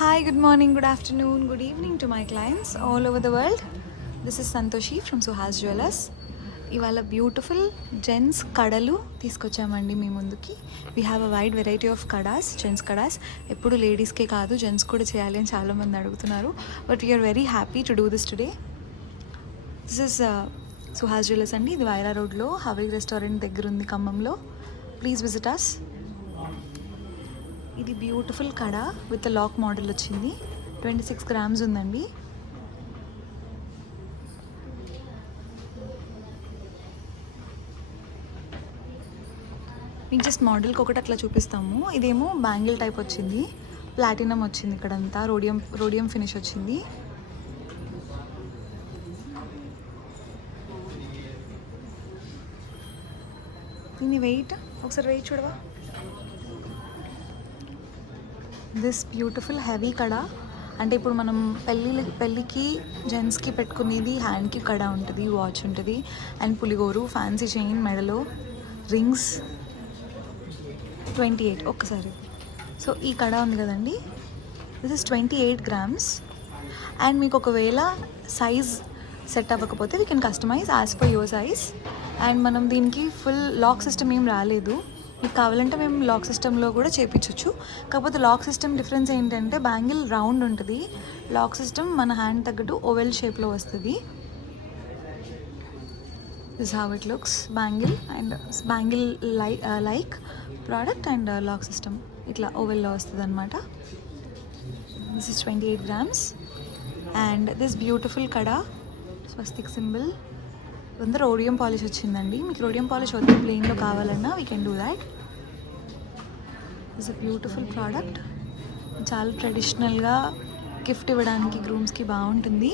Hi, good morning, good afternoon, good evening to my clients all over the world. This is Santoshi from Suhas Jewelers. ఇవాళ beautiful gents కడలు తీసుకొచ్చామండి మీ ముందుకి. We have a wide variety of kadas, gents kadas. ఎప్పుడు లేడీస్కే కాదు, gents కూడా చేయాలి అని చాలామంది అడుగుతున్నారు. But we're very happy to do this today. This is Suhas jewellers అండి. ఇది వైరా రోడ్లో హవేలీ రెస్టారెంట్ దగ్గర ఉంది, ఖమ్మంలో. Please visit us. ఇది బ్యూటిఫుల్ కడ విత్ లాక్ మోడల్ వచ్చింది. 26 grams ఉందండి. మీకు జస్ట్ మోడల్కి ఒకటి అట్లా చూపిస్తాము. ఇదేమో బ్యాంగిల్ టైప్ వచ్చింది, ప్లాటినం వచ్చింది, ఇక్కడంతా రోడియం ఫినిష్ వచ్చింది. దీని వెయిట్ ఒకసారి వెయిట్ చూడవా. దిస్ బ్యూటిఫుల్ హెవీ కడ అంటే ఇప్పుడు మనం పెళ్ళికి జెంట్స్కి పెట్టుకునేది, హ్యాండ్కి కడ ఉంటుంది, వాచ్ ఉంటుంది, అండ్ పులిగోరు, ఫ్యాన్సీ చైన్, మెడలో రింగ్స్. 28 ఒక్కసారి. సో ఈ కడ ఉంది కదండి, దిస్ ఇస్ 28 grams. అండ్ మీకు ఒకవేళ సైజ్ సెట్ అవ్వకపోతే we can customize as per your size. And మనం దీనికి ఫుల్ లాక్ సిస్టమ్ ఏం రాలేదు. మీకు కావాలంటే మేము లాక్ సిస్టంలో కూడా చేయించవచ్చు. కాకపోతే లాక్ సిస్టమ్ డిఫరెన్స్ ఏంటంటే బ్యాంగిల్ రౌండ్ ఉంటుంది, లాక్ సిస్టమ్ మన హ్యాండ్ తగ్గట్టు ఓవెల్ షేప్లో వస్తుంది. This how it looks. Bangle and bangle like product and lock system ఇట్లా ఓవెల్లో వస్తుంది అనమాట. This is 28 grams. And this beautiful kada swastik symbol అందరూ రోడియం పాలిష్ వచ్చిందండి. మీకు రోడియం పాలిష్ వద్దు, ప్లెయిన్లో కావాలన్నా we can do that. It's a beautiful product. చాలా ట్రెడిషనల్గా గిఫ్ట్ ఇవ్వడానికి గ్రూమ్స్కి బాగుంటుంది.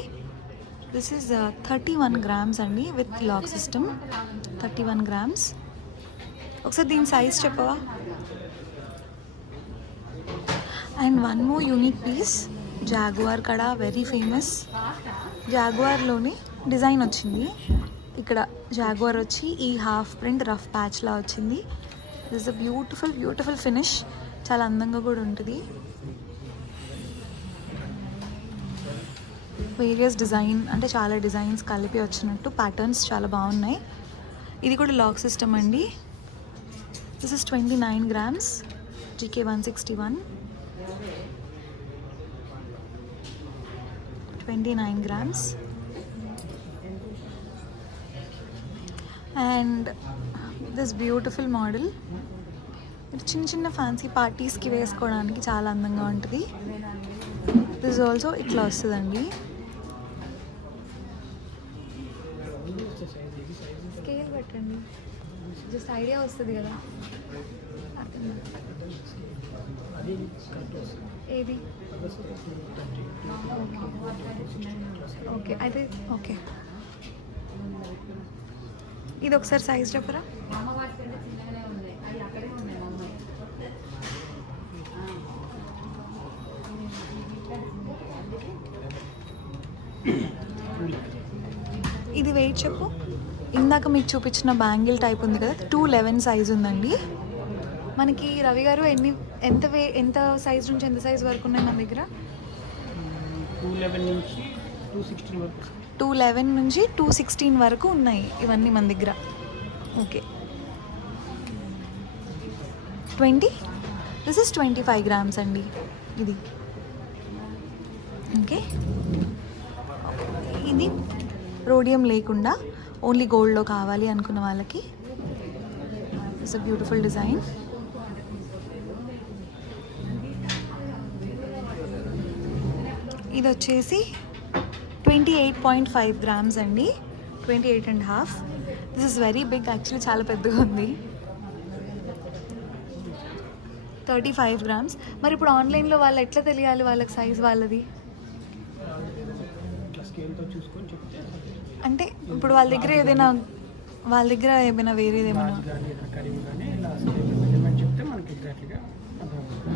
దిస్ ఈజ్ 31 grams అండి విత్ లాక్ సిస్టమ్. 31 grams. ఒకసారి దీని సైజ్ చెప్పవా. And one more unique piece, jaguar కడ, వెరీ ఫేమస్. జాగువార్లోని డిజైన్ వచ్చింది. ఇక్కడ జాగువార్ వచ్చి ఈ హాఫ్ ప్రింట్ రఫ్ ప్యాచ్లా వచ్చింది. This a beautiful finish. చాలా అందంగా కూడా ఉంటుంది. వేరియస్ డిజైన్ అంటే చాలా డిజైన్స్ కలిపి వచ్చినట్టు ప్యాటర్న్స్ చాలా బాగున్నాయి. ఇది కూడా లాక్ సిస్టమ్ అండి. This is 29 grams, GK 161. 29 grams. And this beautiful model చిన్న ఫ్యాన్సీ పార్టీస్కి వేసుకోవడానికి చాలా అందంగా ఉంటుంది. దిస్ ఆల్సో ఇట్లా వస్తుందండి. స్కేల్ పెట్టండి, జస్ట్ ఐడియా వస్తుంది కదా. ఏది ఓకే అయితే ఓకే. ఇది ఒకసారి సైజ్ చెప్పరా. ఇది వెయిట్ చెప్పు. ఇందాక మీకు చూపించిన బ్యాంగిల్ టైప్ ఉంది కదా, 211 సైజ్ ఉందండి. మనకి రవి గారు ఎంత సైజ్ నుంచి ఎంత సైజ్ వరకు ఉన్నాయి మన దగ్గర? 211 నుంచి 216 వరకు ఉన్నాయి ఇవన్నీ మన దగ్గర. ఓకే. 20 దిస్ ఇస్ 25 grams అండి ఇది. ఓకే. ఇది రోడియం లేకుండా ఓన్లీ గోల్డ్లో కావాలి అనుకున్న వాళ్ళకి ఇట్స్ అ బ్యూటిఫుల్ డిజైన్. ఇది వచ్చేసి 28.5 grams అండి, 28.5. This is very big, actually చాలా పెద్దగా ఉంది. 35 grams. మరి ఇప్పుడు ఆన్లైన్లో వాళ్ళు ఎట్లా తెలియాలి వాళ్ళకి సైజ్ వాళ్ళది? అంటే ఇప్పుడు వాళ్ళ దగ్గర ఏమైనా వేరేది ఏమైనా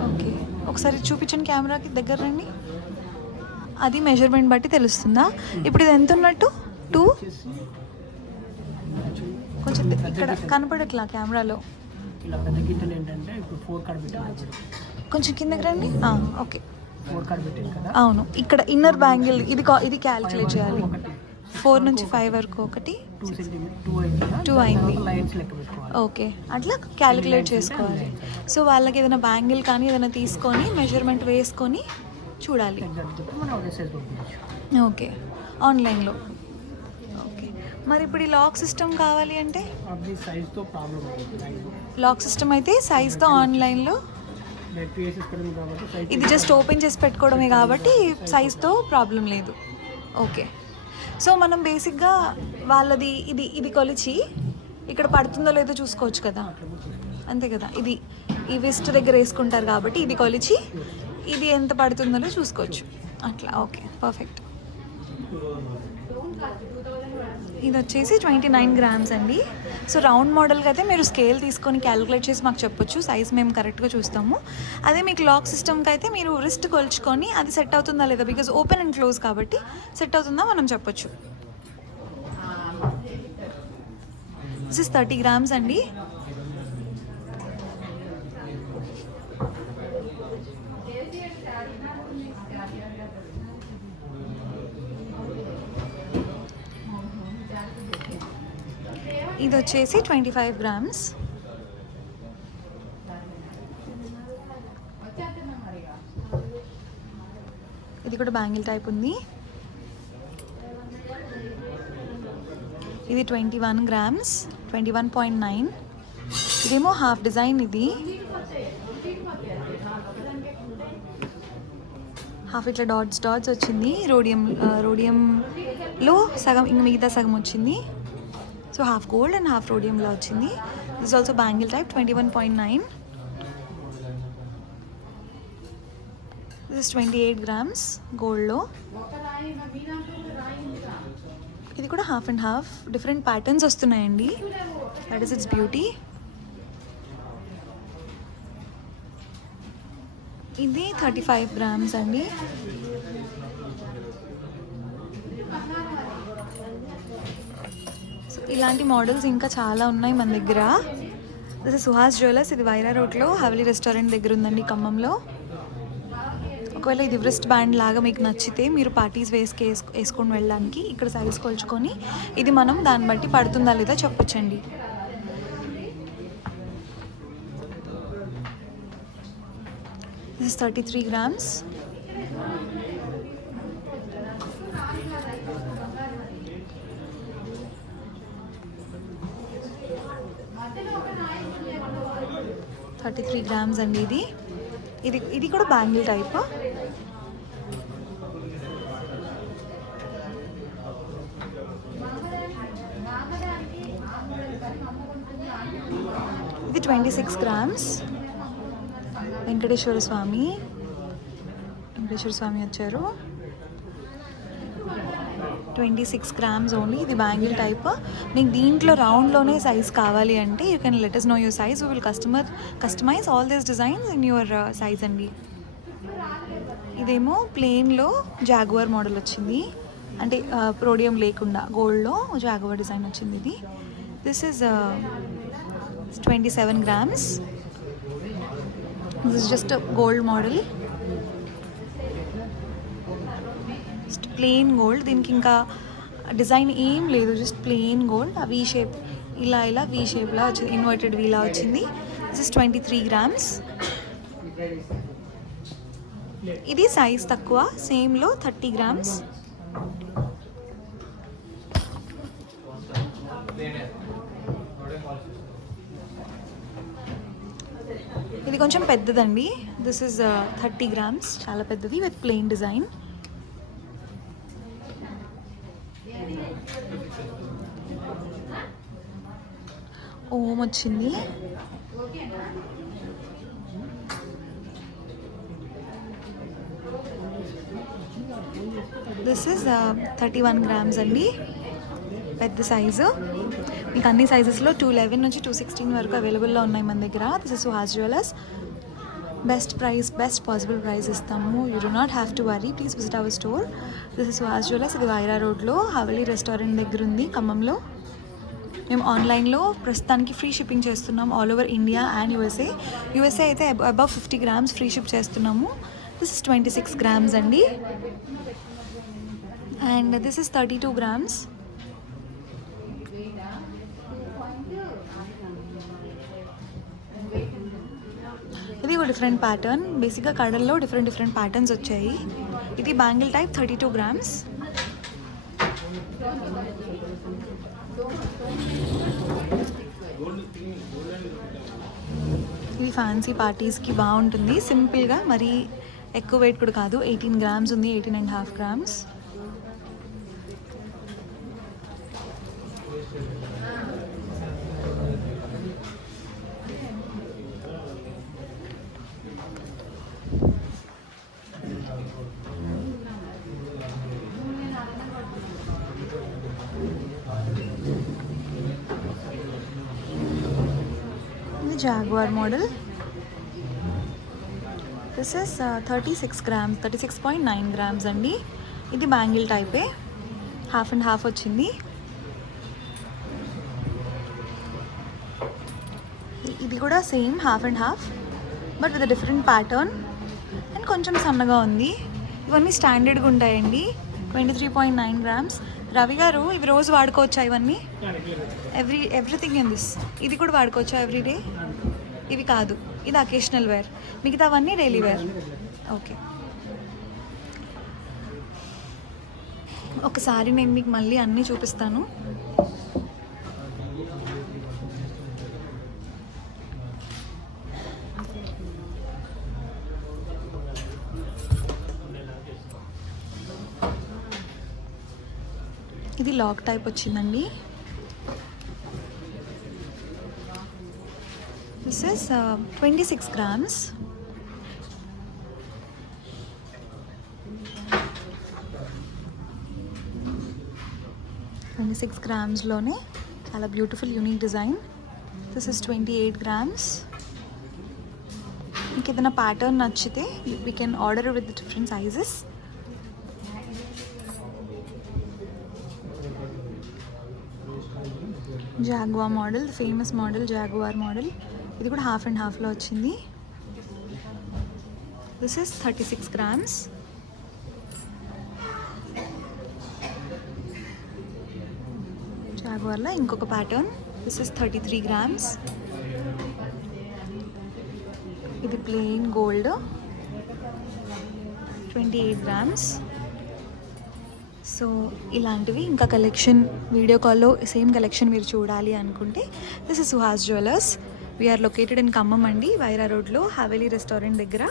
ఓకే. ఒకసారి చూపించండి కెమెరాకి, దగ్గర రండి. అది మెజర్మెంట్ బట్టి తెలుస్తుందా? ఇప్పుడు ఇది ఎంత ఉన్నట్టు? 2 కొంచెం ఇక్కడ కనపడట్లా కెమెరాలో. ఇలా పెద్ద గిట్టలు ఏంటంటే ఇప్పుడు 4 కాడ పెట్టాలి. కొంచెం కిందకి రండి. ఓకే 4 కార్డ్ పెట్టింది కదా. అవును, ఇక్కడ ఇన్నర్ బ్యాంగిల్ ఇది క్యాలిక్యులేట్ చేయాలి. 4 నుంచి 5 వరకు ఒకటి 2 సెంటీమీటర్ 2 అయింది కదా. 2 అయింది. లైన్స్ లెక్క పెట్టుకోవాలి. ఓకే, అట్లా క్యాలిక్యులేట్ చేసుకోవాలి. సో వాళ్ళకి ఏదైనా బ్యాంగిల్ కానీ ఏదైనా తీసుకొని మెజర్మెంట్ వేసుకొని చూడాలి. ఎగ్జాక్ట్ చెప్తే మనం అదే సైజ్ పంపించచ్చు. ఓకే, ఆన్లైన్లో. ఓకే, మరి ఇప్పుడు ఈ లాక్ సిస్టమ్ కావాలి అంటే అది సైజ్తో ప్రాబ్లం అవుతుంది. లాక్ సిస్టమ్ అయితే సైజ్తో ఆన్లైన్లో, డైరెక్ట్ వేసేసుకోవడం కాబట్టి సైజ్ ఇది జస్ట్ ఓపెన్ చేసి పెట్టుకోవడమే కాబట్టి సైజ్తో ప్రాబ్లం లేదు. ఓకే, సో మనం బేసిక్గా వాళ్ళది ఇది కొలిచి ఇక్కడ పడుతుందో లేదో చూసుకోవచ్చు కదా, అంతే కదా. ఇది ఈ వెస్ట్ దగ్గర వేసుకుంటారు కాబట్టి ఇది కొలిచి ఇది ఎంత పడుతుందో చూసుకోవచ్చు అట్లా. Okay, perfect. ఇది వచ్చేసి 29 గ్రామ్స్ అండి. సో రౌండ్ మోడల్కి అయితే మీరు స్కేల్ తీసుకొని క్యాలిక్యులేట్ చేసి మాకు చెప్పొచ్చు, సైజ్ మేము కరెక్ట్గా చూస్తాము. అదే మీకు లాక్ సిస్టమ్కి అయితే మీరు రిస్ట్ కొలుచుకొని అది సెట్ అవుతుందా లేదా, బికాజ్ ఓపెన్ అండ్ క్లోజ్ కాబట్టి సెట్ అవుతుందా మనం చెప్పొచ్చు. దిస్ ఇస్ 30 గ్రామ్స్ అండి. ఇది వచ్చేసి 25 గ్రామ్స్. ఇది కూడా బ్యాంగిల్ టైప్ ఉంది. ఇది 21 గ్రామ్స్, 21.9. ఇదేమో హాఫ్ డిజైన్, ఇది హాఫ్ ఇట్లా డాట్స్ వచ్చింది. రోడియంలో సగం, ఇంక మిగతా సగం వచ్చింది. So half gold and half రోడియంలో వచ్చింది. This also bangle type, 21.9. This is 28 grams గోల్డ్లో. ఇది కూడా half and half, different patterns వస్తున్నాయండి. That is its beauty. ఇది 35 గ్రామ్స్ అండి. సో ఇలాంటి మోడల్స్ ఇంకా చాలా ఉన్నాయి మన దగ్గర. This is Suhas jewellers. ఇది వైరా రోడ్లో హవలీ రెస్టారెంట్ దగ్గర ఉందండి, ఖమ్మంలో. ఒకవేళ ఇది వ్రిస్ట్ బ్యాండ్ లాగా మీకు నచ్చితే మీరు పార్టీస్ వేసుకొని వెళ్ళడానికి ఇక్కడ సైజ్ కొలుచుకొని ఇది మనం దాన్ని బట్టి పడుతుందా లేదా చెప్పొచ్చండి. దిస్ ఇస్ 33 గ్రామ్స్. $33 గ్రామ్స్ అండి. ఇది కూడా బ్యాంగిల్ టైప్. ఇది 26 గ్రామ్స్. వెంకటేశ్వర స్వామి వచ్చారు. 26 గ్రామ్స్ ఓన్లీ. ఇది బ్యాంగిల్ టైప్. మీకు దీంట్లో రౌండ్లోనే సైజ్ కావాలి అంటే you can let us know your size. We will customize all these designs in your size అండి. ఇదేమో ప్లెయిన్లో జాగువర్ మోడల్ వచ్చింది, అంటే ప్రోడియం లేకుండా గోల్డ్లో జాగువర్ డిజైన్ వచ్చింది. ఇది this is 27 grams. This is just gold model, just plain gold. దీనికి ఇంకా డిజైన్ ఏం లేదు, జస్ట్ ప్లెయిన్ గోల్డ్. ఆ వీ షేప్, ఇలా వీ షేప్లా వచ్చింది, ఇన్వర్టెడ్ వీలా వచ్చింది. దిస్ ఇస్ 23 గ్రామ్స్. ఇది సైజ్ తక్కువ, సేమ్లో 30 గ్రామ్స్. ఇది కొంచెం పెద్దదండి. దిస్ ఇస్ 30 గ్రామ్స్, చాలా పెద్దది, విత్ ప్లెయిన్ డిజైన్. ఓం వచ్చింది. దిస్ ఇస్ 31 గ్రామ్స్ అండి, పెద్ద సైజు. మీకు అన్ని సైజెస్లో 211 నుంచి 216 వరకు అవైలబుల్లో ఉన్నాయి మన దగ్గర. This is Suhas jewellers. Best price, best possible price ఇస్తాము. You do not have to worry, please visit our store. This is Suhas jewellers. ఇది వైరా రోడ్లో హవలీ రెస్టారెంట్ దగ్గర ఉంది, ఖమ్మంలో. మేము ఆన్లైన్లో ప్రస్తుతానికి ఫ్రీ షిప్పింగ్ చేస్తున్నాం all over India and USA అయితే అబవ్ 50 గ్రామ్స్ ఫ్రీ షిప్ చేస్తున్నాము. దిస్ ఇస్ 26 grams అండి. అండ్ దిస్ ఇస్ 32 grams. ఇది ఒక డిఫరెంట్ ప్యాటర్న్. బేసిక్గా కడల్లో డిఫరెంట్ ప్యాటర్న్స్ వచ్చాయి. ఇది బ్యాంగిల్ టైప్ 32 grams. ఇది ఫ్యాన్సీ పార్టీస్కి బాగుంటుంది. సింపుల్గా, మరీ ఎక్కువ వెయిట్ కూడా కాదు. 18 grams ఉంది, 18.5 grams. ఇది జాగ్వార్ మోడల్. దిస్ ఇస్ 36 grams, 36.9 grams అండి. ఇది బ్యాంగిల్ టైపే, హాఫ్ అండ్ హాఫ్ వచ్చింది. ఇది కూడా same half and half, but with different pattern and కొంచెం సన్నగా ఉంది. ఇవన్నీ స్టాండర్డ్గా ఉంటాయండి. 23.9 grams. రవి గారు, ఇవి రోజు వాడుకోవచ్చా ఇవన్నీ? Everything in this. ఇది కూడా వాడుకోవచ్చా ఎవ్రీడే? ఇవి కాదు, ఇది అకేషనల్ వేర్. మిగతా అవన్నీ డైలీ వేర్. ఓకే, ఒకసారి నేను మీకు మళ్ళీ అన్నీ చూపిస్తాను. ఇది లాక్ టైప్ వచ్చిందండి. దిస్ ఇస్ 26 grams. గ్రామ్స్లోనే చాలా beautiful unique design. This is 28 grams. మీకు ఏదైనా ప్యాటర్న్ నచ్చితే we can order with different sizes. Jaguar model, famous model jaguar model. ఇది కూడా హాఫ్ అండ్ హాఫ్లో వచ్చింది. This is 36 grams. జాగ్వార్లో ఇంకొక ప్యాటర్న్. This is 33 grams. ఇది ప్లెయిన్ గోల్డ్, 28 grams. సో ఇలాంటివి ఇంకా కలెక్షన్ వీడియో కాల్లో సేమ్ కలెక్షన్ మీరు చూడాలి అనుకుంటే this is Suhas jewellers. We're located in Khammam అండి, వైరా రోడ్లో హవేలీ రెస్టారెంట్ దగ్గర.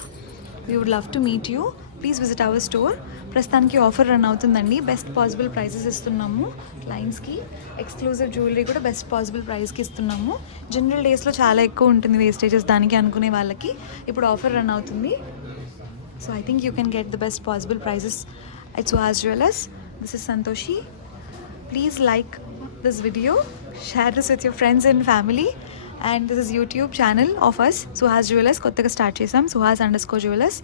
We would love to meet you. Please visit our store. ప్రస్తుతానికి ఆఫర్ రన్ అవుతుందండి. బెస్ట్ పాసిబుల్ ప్రైజెస్ ఇస్తున్నాము క్లయింట్స్కి. ఎక్స్క్లూజివ్ జ్యువెలరీ కూడా బెస్ట్ పాసిబుల్ ప్రైస్కి ఇస్తున్నాము. జనరల్ డేస్లో చాలా ఎక్కువ ఉంటుంది వేస్టేజెస్ దానికి అనుకునే వాళ్ళకి ఇప్పుడు ఆఫర్ రన్ అవుతుంది. So I think you can get the best possible prices at Suhas Jewellers. This is Santoshi. Please like this video, share this with your friends and family, and this is YouTube channel of us, Suhas Jewellers. Kottaga start chesam, Suhas_Jewellers.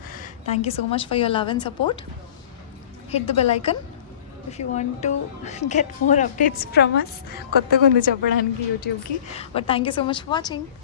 Thank you so much for your love and support. Hit the bell icon if you want to get more updates from us. Kottaga undi cheppadaniki YouTube ki. But thank you so much for watching.